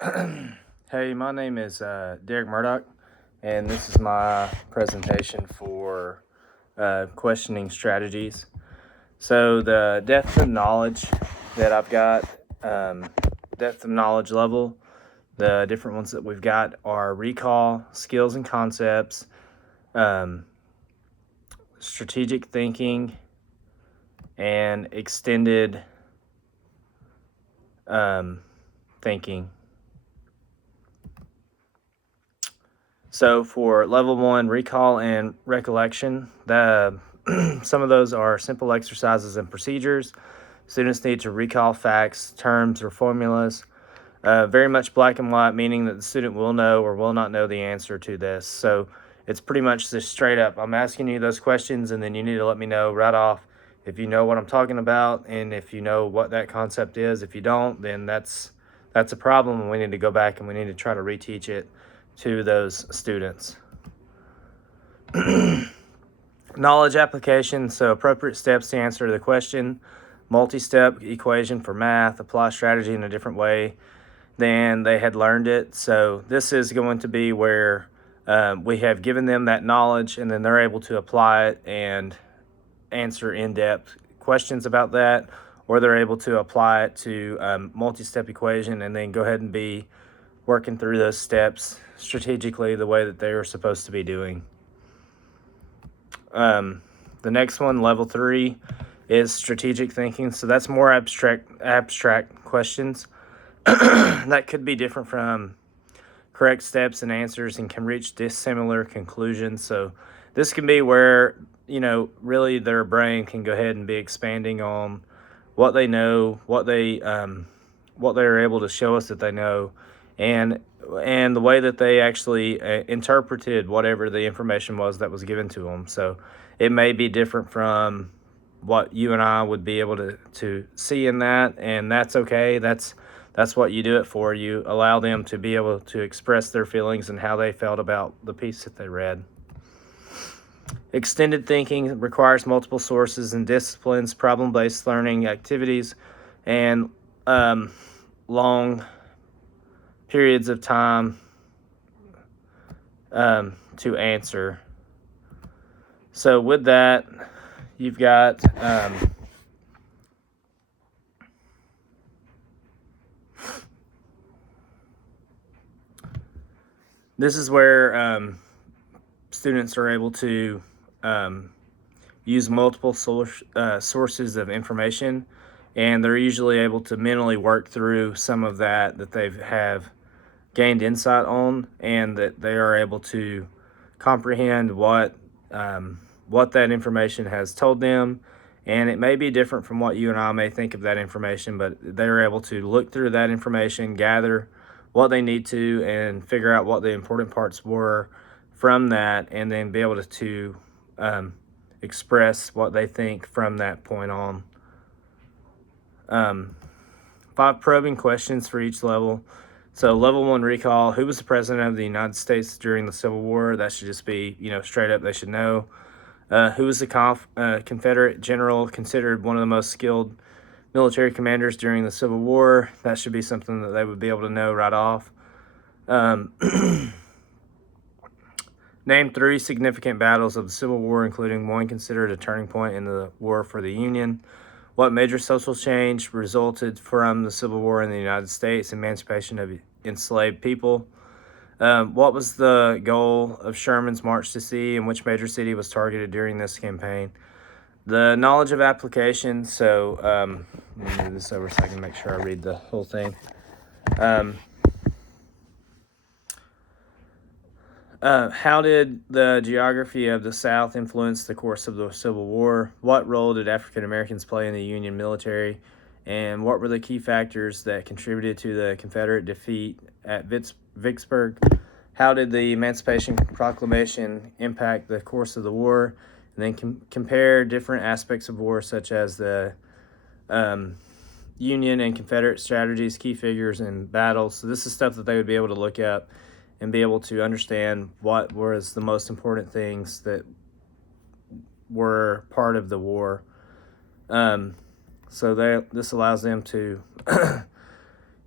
Hey, my name is Derek Murdoch, and this is my presentation for questioning strategies. So, the depth of knowledge that I've got, um, depth of knowledge level, the different ones that we've got are recall, skills and concepts, um, strategic thinking, and extended um, thinking. So for level one, recall and recollection, some of those are simple exercises and procedures. Students need to recall facts, terms, or formulas. Very much black and white, meaning that the student will know or will not know the answer to this. So it's pretty much just straight up. I'm asking you those questions, and then you need to let me know right off if you know what I'm talking about and if you know what that concept is. If you don't, then that's a problem, and we need to go back and we need to try to reteach it to those students. Knowledge application, so appropriate steps to answer the question. Multi-step equation for math, apply strategy in a different way than they had learned it. So this is going to be where we have given them that knowledge and then they're able to apply it and answer in-depth questions about that, or they're able to apply it to multi-step equation and then go ahead and be working through those steps strategically the way that they are supposed to be doing. The next one, level 3, is strategic thinking. So that's more abstract questions that could be different from correct steps and answers and can reach dissimilar conclusions. So this can be where, really their brain can go ahead and be expanding on what they know, what they're able to show us that they know, and the way that they actually interpreted whatever the information was that was given to them. So it may be different from what you and I would be able to see in that, and that's okay. That's what you do it for. You allow them to be able to express their feelings and how they felt about the piece that they read. Extended thinking requires multiple sources and disciplines, problem-based learning activities, and long periods of time to answer. So with that, you've got this is where students are able to use multiple sources of information, and they're usually able to mentally work through some of that they have gained insight on, and that they are able to comprehend what that information has told them. And it may be different from what you and I may think of that information, but they're able to look through that information, gather what they need to, and figure out what the important parts were from that, and then be able to express what they think from that point on. 5 probing questions for each level. So level 1, recall: who was the president of the United States during the Civil War? That should just be, straight up, they should know. Who was the Confederate general considered one of the most skilled military commanders during the Civil War? That should be something that they would be able to know right off. Name 3 significant battles of the Civil War, including one considered a turning point in the war for the Union. What major social change resulted from the Civil War in the United States? Emancipation of enslaved people. What was the goal of Sherman's march to sea, and which major city was targeted during this campaign? The knowledge of application. So let me move this over so I can make sure I read the whole thing. How did the geography of the South influence the course of the Civil War? What role did African Americans play in the Union military? And what were the key factors that contributed to the Confederate defeat at Vicksburg? How did the Emancipation Proclamation impact the course of the war? And then compare different aspects of war, such as the Union and Confederate strategies, key figures, and battles. So this is stuff that they would be able to look up and be able to understand what was the most important things that were part of the war. So this allows them to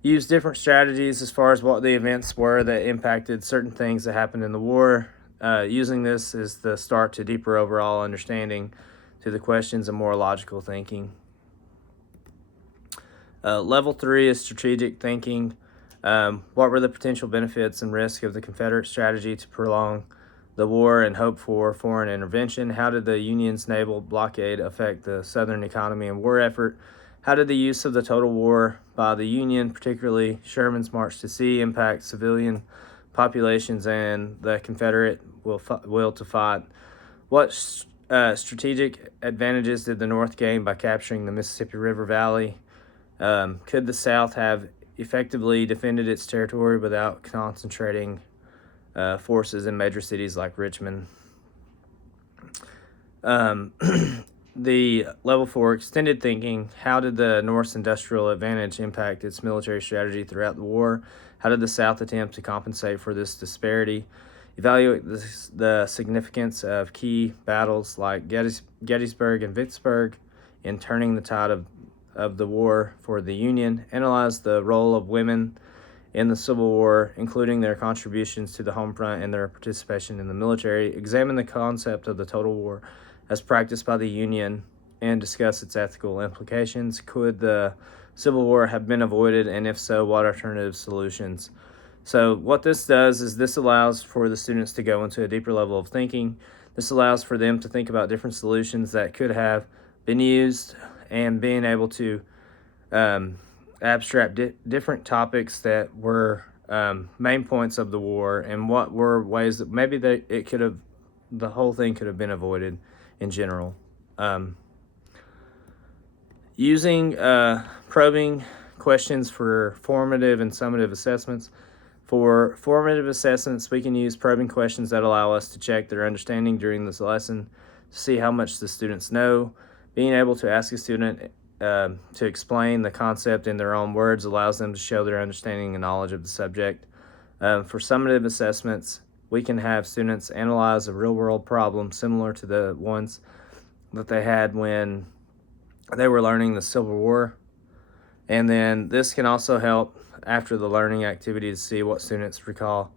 use different strategies as far as what the events were that impacted certain things that happened in the war. Using this is the start to deeper overall understanding to the questions and more logical thinking. Level 3 is strategic thinking. What were the potential benefits and risks of the Confederate strategy to prolong the war and hope for foreign intervention? How did the Union's naval blockade affect the Southern economy and war effort? How did the use of the total war by the Union, particularly Sherman's march to sea, impact civilian populations and the Confederate will to fight? What strategic advantages did the North gain by capturing the Mississippi River Valley? Could the South have effectively defended its territory without concentrating forces in major cities like Richmond? The level 4 extended thinking. How did the North's industrial advantage impact its military strategy throughout the war? How did the South attempt to compensate for this disparity? Evaluate the significance of key battles like Gettysburg and Vicksburg in turning the tide of the war for the Union. Analyze the role of women in the Civil War, including their contributions to the home front and their participation in the military. Examine the concept of the total war as practiced by the Union and discuss its ethical implications. Could the Civil War have been avoided, and if so, what alternative solutions? So what this does is this allows for the students to go into a deeper level of thinking. This allows for them to think about different solutions that could have been used and being able to abstract different topics that were main points of the war and what were ways that maybe the whole thing could have been avoided in general. Using probing questions for formative and summative assessments. For formative assessments, we can use probing questions that allow us to check their understanding during this lesson to see how much the students know. Being able to ask a student to explain the concept in their own words allows them to show their understanding and knowledge of the subject. For summative assessments, we can have students analyze a real-world problem similar to the ones that they had when they were learning the Civil War. And then this can also help after the learning activity to see what students recall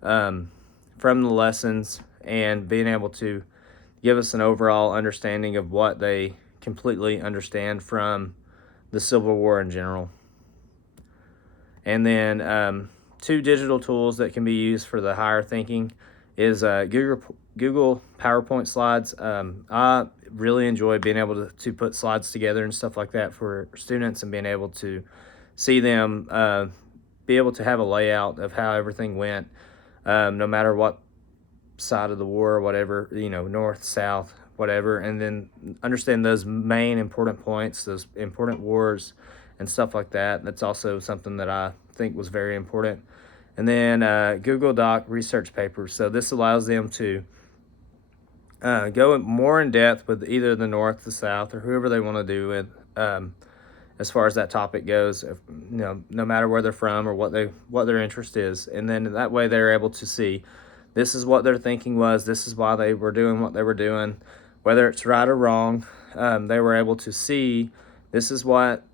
from the lessons and being able to give us an overall understanding of what they completely understand from the Civil War in general. And then 2 digital tools that can be used for the higher thinking is Google PowerPoint slides. I really enjoy being able to put slides together and stuff like that for students and being able to see them be able to have a layout of how everything went, no matter what side of the war or whatever, north, south, whatever, and then understand those main important points, those important wars and stuff like that. That's also something that I think was very important. And then Google Doc research papers. So this allows them to go more in depth with either the North, the South, or whoever they want to do with as far as that topic goes. No matter where they're from or what their interest is, and then that way they're able to see this is what their thinking was. This is why they were doing what they were doing, whether it's right or wrong. They were able to see this is what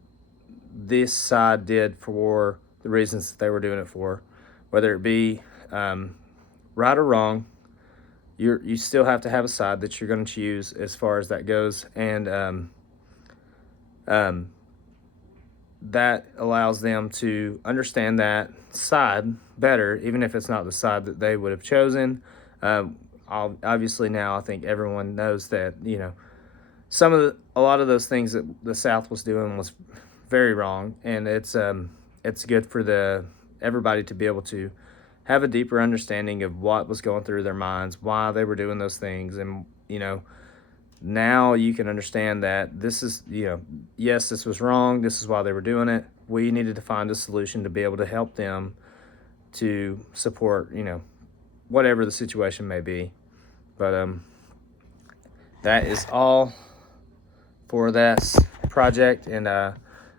this side did for the reasons that they were doing it for. Whether it be right or wrong, you still have to have a side that you're going to choose as far as that goes, and that allows them to understand that side better, even if it's not the side that they would have chosen. Obviously, now I think everyone knows that a lot of those things that the South was doing was very wrong, and it's good for everybody to be able to have a deeper understanding of what was going through their minds, why they were doing those things, and now you can understand that this is yes, this was wrong, this is why they were doing it. We needed to find a solution to be able to help them to support whatever the situation may be. But that is all for this project, and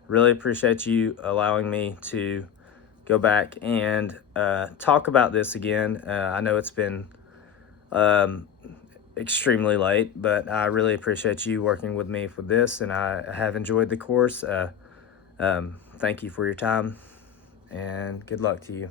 really appreciate you allowing me to go back and talk about this again. I know it's been extremely late, but I really appreciate you working with me for this, and I have enjoyed the course. Thank you for your time. and good luck to you.